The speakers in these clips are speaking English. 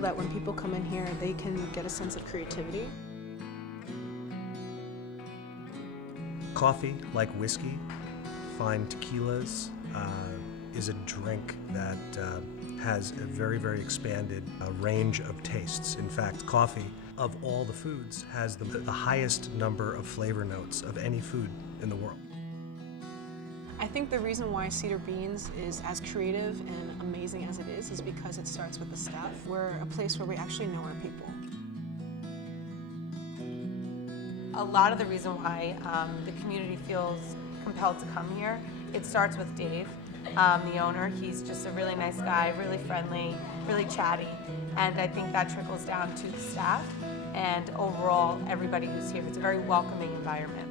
feel that when people come in here, they can get a sense of creativity. Coffee, like whiskey, fine tequilas, is a drink that has a very, very expanded range of tastes. In fact, coffee, of all the foods, has the highest number of flavor notes of any food in the world. I think the reason why Cedar Beans is as creative and amazing as it is because it starts with the staff. We're a place where we actually know our people. A lot of the reason why the community feels compelled to come here, it starts with Dave, the owner. He's just a really nice guy, really friendly, really chatty, and I think that trickles down to the staff and overall everybody who's here. It's a very welcoming environment.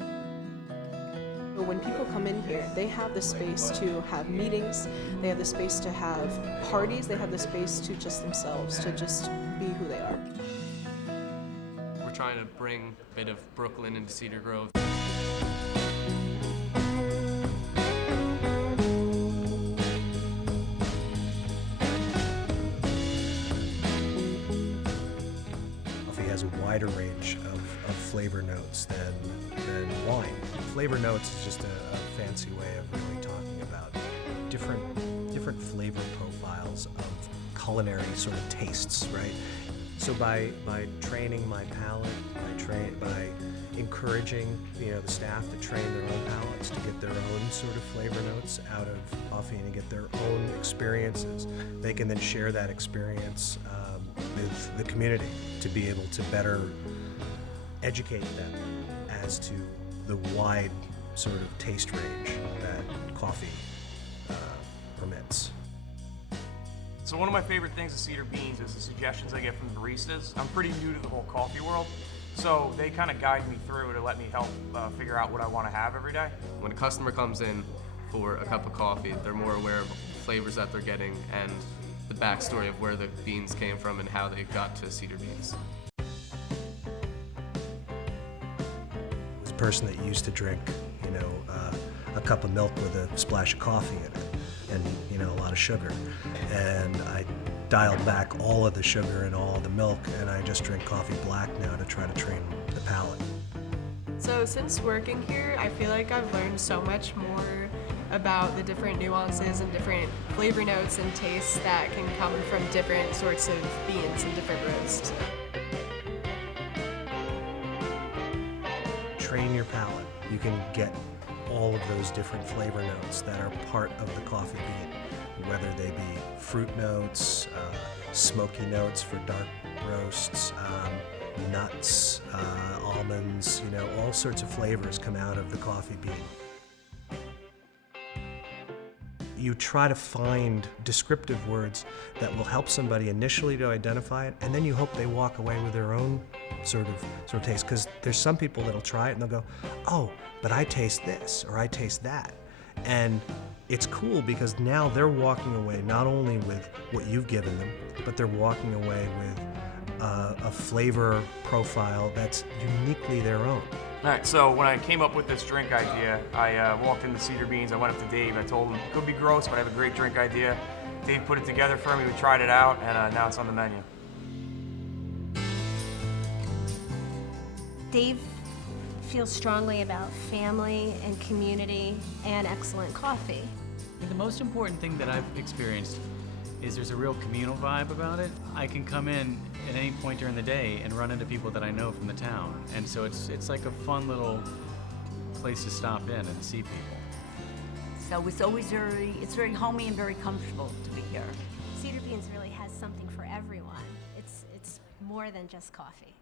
When people come in here, they have the space to have meetings, they have the space to have parties, they have the space to just themselves, to just be who they are. We're trying to bring a bit of Brooklyn into Cedar Grove. Coffee has a wider range of flavor notes than wine. Flavor notes is just a fancy way of really talking about different flavor profiles of culinary sort of tastes, right? So by training my palate, by encouraging the staff to train their own palates, to get their own sort of flavor notes out of coffee and to get their own experiences, they can then share that experience with the community to be able to better educate them as to the wide sort of taste range that coffee permits. So one of my favorite things at Cedar Beans is the suggestions I get from baristas. I'm pretty new to the whole coffee world, so they kind of guide me through to let me help figure out what I want to have every day. When a customer comes in for a cup of coffee, they're more aware of the flavors that they're getting and the backstory of where the beans came from and how they got to Cedar Beans. A person that used to drink, a cup of milk with a splash of coffee in it, and a lot of sugar. And I dialed back all of the sugar and all of the milk, and I just drink coffee black now to try to train the palate. So since working here, I feel like I've learned so much more about the different nuances and different flavor notes and tastes that can come from different sorts of beans and different roasts. Train your palate. You can get all of those different flavor notes that are part of the coffee bean, whether they be fruit notes, smoky notes for dark roasts, nuts, almonds, all sorts of flavors come out of the coffee bean. You try to find descriptive words that will help somebody initially to identify it, and then you hope they walk away with their own sort of taste. Because there's some people that'll try it and they'll go, oh, but I taste this or I taste that. And it's cool because now they're walking away not only with what you've given them, but they're walking away with a flavor profile that's uniquely their own. All right, so when I came up with this drink idea, I walked into Cedar Beans, I went up to Dave, I told him it could be gross, but I have a great drink idea. Dave put it together for me, we tried it out, and now it's on the menu. Dave feels strongly about family and community and excellent coffee. The most important thing that I've experienced is there's a real communal vibe about it. I can come in at any point during the day and run into people that I know from the town. And so it's like a fun little place to stop in and see people. So it's very homey and very comfortable to be here. Cedar Beans really has something for everyone. It's more than just coffee.